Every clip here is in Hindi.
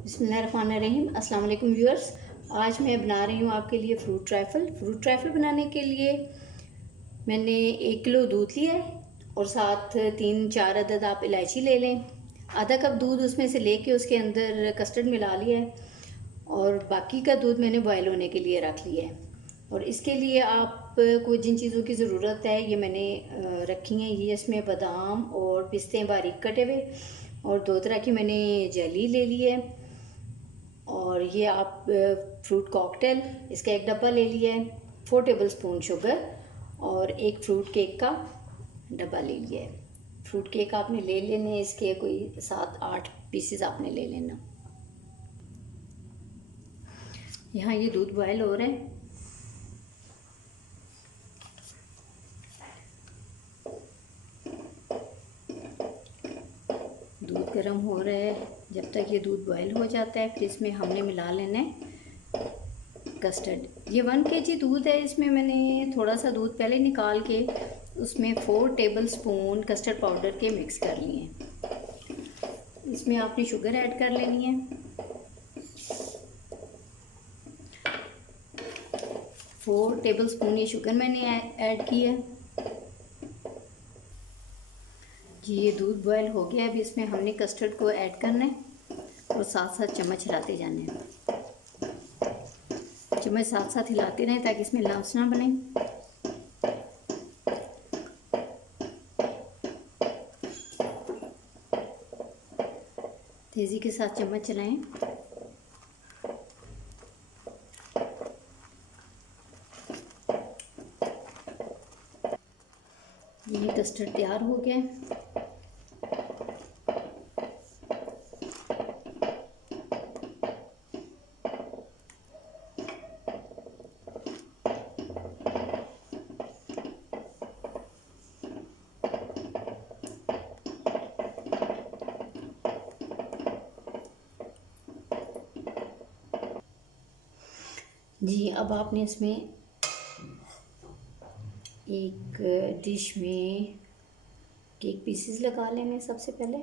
बिस्मिल्लाहिर्रहमानिर्रहीम। अस्सलाम वालेकुम व्यूअर्स। आज मैं बना रही हूँ आपके लिए फ्रूट ट्राइफल बनाने के लिए मैंने 1 किलो दूध लिया है और साथ 3-4 अदद आप इलायची ले लें। आधा कप दूध उसमें से लेके उसके अंदर कस्टर्ड मिला लिया है और बाकी का दूध मैंने बॉयल होने के लिए रख लिया है। और इसके लिए आपको जिन चीज़ों की ज़रूरत है ये मैंने रखी हैं। ये इसमें बादाम और पिस्ते बारीक कटे हुए और 2 तरह की मैंने जेली ले ली है। और ये आप फ्रूट कॉकटेल इसका 1 डब्बा ले लिया है, 4 टेबलस्पून शुगर और 1 फ्रूट केक का डब्बा ले लिया है। फ्रूट केक आपने ले लेने, इसके कोई 7-8 पीसेस आपने ले लेना। यहाँ ये दूध बॉयल हो रहा है। दूध गर्म हो रहा है। जब तक ये दूध बॉयल हो जाता है फिर इसमें हमने मिला लेना है कस्टर्ड। ये 1 kg दूध है। इसमें मैंने थोड़ा सा दूध पहले निकाल के उसमें 4 टेबलस्पून कस्टर्ड पाउडर के मिक्स कर लिए हैं। इसमें आपने शुगर ऐड कर लेनी है। 4 टेबलस्पून ये शुगर मैंने ऐड की है जी। ये दूध बॉयल हो गया। अब इसमें हमने कस्टर्ड को ऐड करना है और साथ साथ चम्मच हिलाते जाने हैं। चम्मच साथ साथ हिलाते रहें ताकि इसमें लम्स ना बने। तेज़ी के साथ चम्मच चलाएं। ये कस्टर्ड तैयार हो गया। जी अब आपने इसमें एक डिश में केक पीसेस लगा लेने सबसे पहले।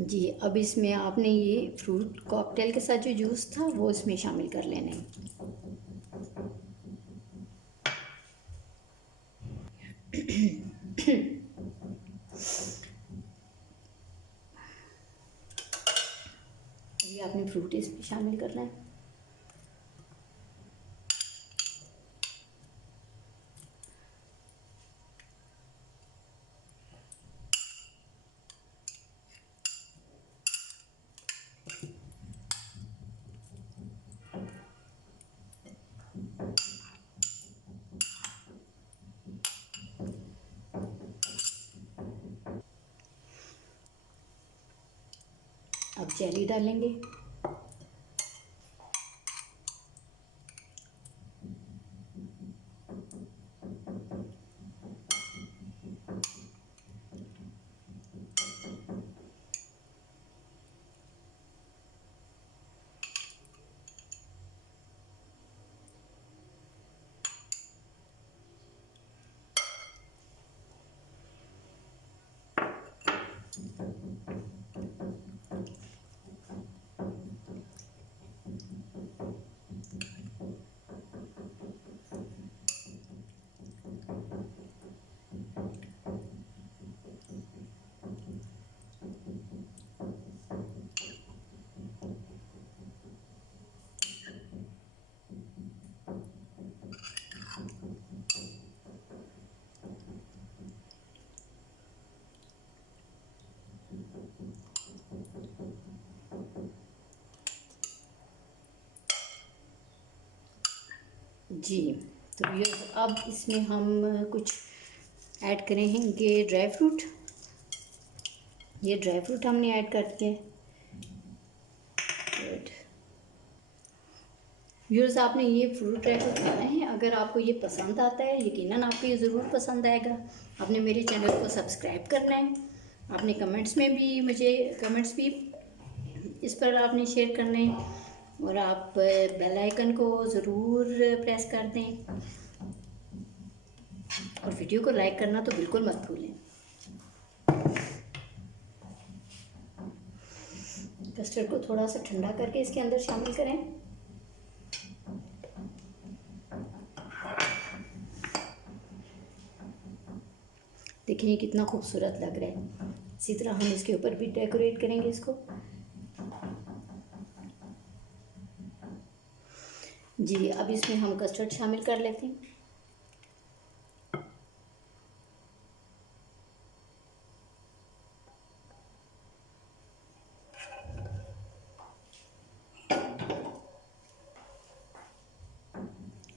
जी अब इसमें आपने ये फ्रूट कॉकटेल के साथ जो जूस था वो इसमें शामिल कर लेना है। ये आपने फ्रूट इसमें शामिल करना है। अब जेली डालेंगे। जी तो व्यूअर्स अब इसमें हम कुछ ऐड करेंगे ड्राई फ्रूट। ये ड्राई फ्रूट हमने ऐड कर दिए। गुड व्यूअर्स, आपने ये फ्रूट ड्राई फ्रूट खाना है। अगर आपको ये पसंद आता है, यकीनन आपको ये ज़रूर पसंद आएगा। आपने मेरे चैनल को सब्सक्राइब करना है। आपने कमेंट्स भी इस पर आपने शेयर करना है। और आप बेल आइकन को ज़रूर प्रेस कर दें और वीडियो को लाइक करना तो बिल्कुल मत भूलें। कस्टर्ड को थोड़ा सा ठंडा करके इसके अंदर शामिल करें। देखिए कितना खूबसूरत लग रहा है। इसी तरह हम इसके ऊपर भी डेकोरेट करेंगे इसको। जी, अब इसमें हम कस्टर्ड शामिल कर लेते हैं।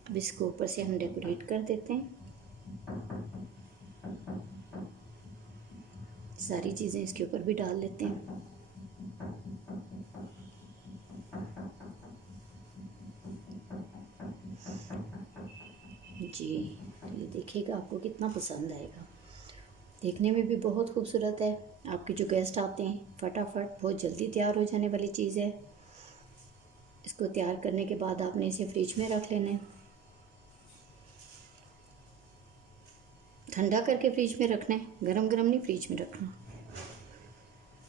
अब इसको ऊपर से हम डेकोरेट कर देते हैं। सारी चीज़ें इसके ऊपर भी डाल लेते हैं। जी, ये देखिएगा आपको कितना पसंद आएगा। देखने में भी बहुत खूबसूरत है। आपके जो गेस्ट आते हैं फटाफट बहुत जल्दी तैयार हो जाने वाली चीज़ है। इसको तैयार करने के बाद आपने इसे फ्रिज में रख लेना है, ठंडा करके फ्रिज में रखना है, गरम गरम नहीं फ्रिज में रखना।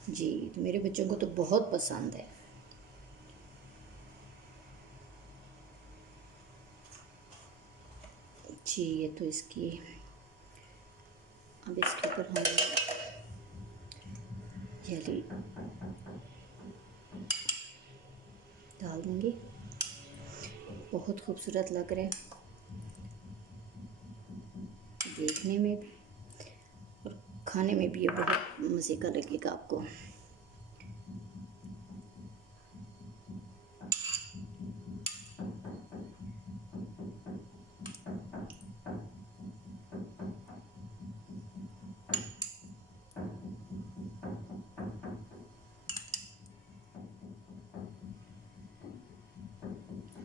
जी, तो मेरे बच्चों को तो बहुत पसंद है। जी, ये तो इसकी अब इसके ऊपर हम जेली डाल देंगे। बहुत खूबसूरत लग रहा है देखने में भी और खाने में भी। ये बहुत मज़े का लगेगा आपको।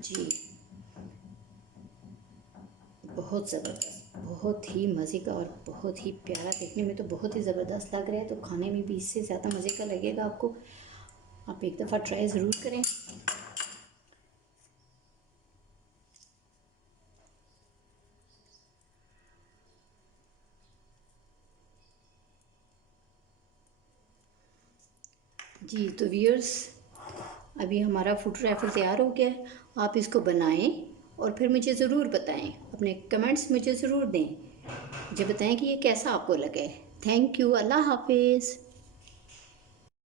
जी, बहुत ज़बरदस्त, बहुत ही मज़े का और बहुत ही प्यारा। देखने में तो बहुत ही ज़बरदस्त लग रहा है, तो खाने में भी इससे ज़्यादा मज़े का लगेगा आपको। आप एक दफ़ा ट्राई ज़रूर करें। जी, तो व्यूअर्स अभी हमारा फूड ट्रैफल तैयार हो गया है। आप इसको बनाएं और फिर मुझे ज़रूर बताएं, अपने कमेंट्स मुझे ज़रूर दें, मुझे बताएं कि ये कैसा आपको लगे। थैंक यू, अल्लाह हाफिज़।